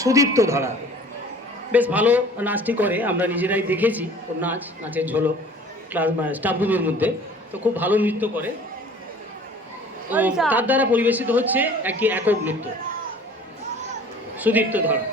সুদীপ্ত ধারা। বেশ ভালো নাচটি করে, আমরা নিজেরাই দেখেছি ওর নাচের ঝলক ক্লাস স্টাফ রুমের মধ্যে। তো খুব ভালো নৃত্য করে। তো তার দ্বারা পরিবেশিত হচ্ছে একটি একক নৃত্য, সুদীপ্ত ধারা।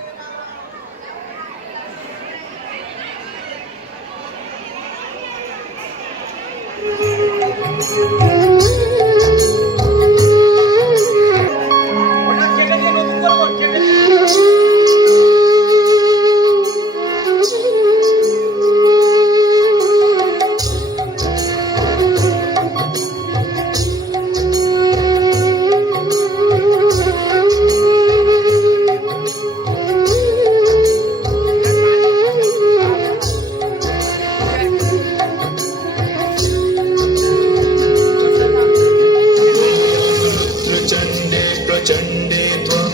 प्रचण्डे त्वं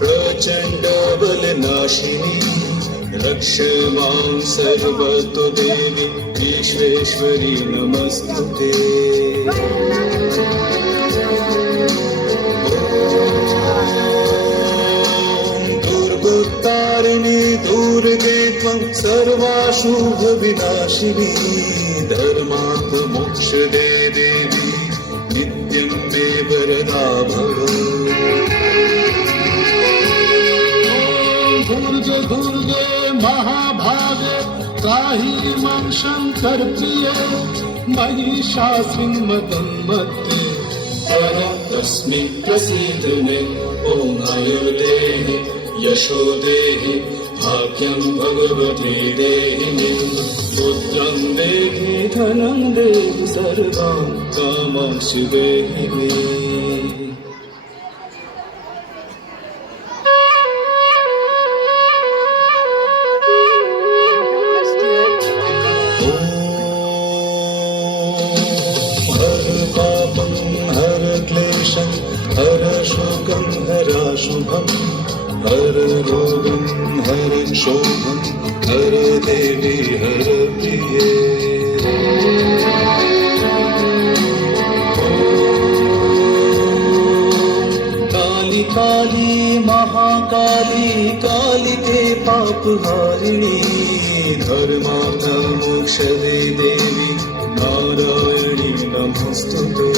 प्रचण्डबलनाशिनी रक्ष मां सर्वतो देवी विश्वेश्वरी नमस्तुते। दुर्गोत्तारिणी दुर्गे त्वं सर्वाशुभविनाशिनी धर्मार्थमोक्षदे देवी नित्यं मे वरदा भव। दुर्गे दुर्गे महाभागे त्राहि मां शङ्कर प्रिये महिषासुरमदं मध्ये तस्मै प्रसीदने ॐ आयुर्देहि यशो देहि भाग्यं भगवती देहि पुत्रं देहि धनं देहि सर्वां कामांसि देहि मे। हर क्लेशं हर शोकं हर शुभं हर रोगं हर क्षोभं हर देवी हर प्रिये। काली काली महाकाली कालिके पापहारिणी धर्मार्थ मोक्षदे देवी नारायणी नमस्तुते।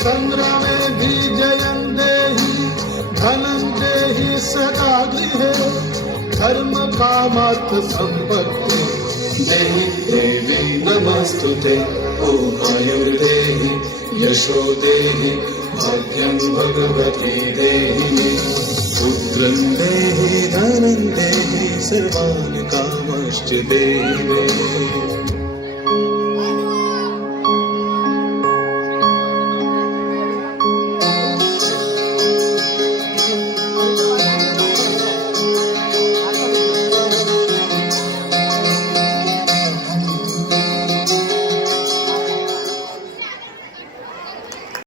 संग्रामे विजयं देहि धनं देहि सदा गृहे धर्म कामार्थ संपत्ति देहि देवी नमस्तुते। ॐ आयुर्देहि यशो देहि भाग्यं भगवती देहि मे। पुत्रं देहि धनं देहि सर्वान् कामश्च देहि मे।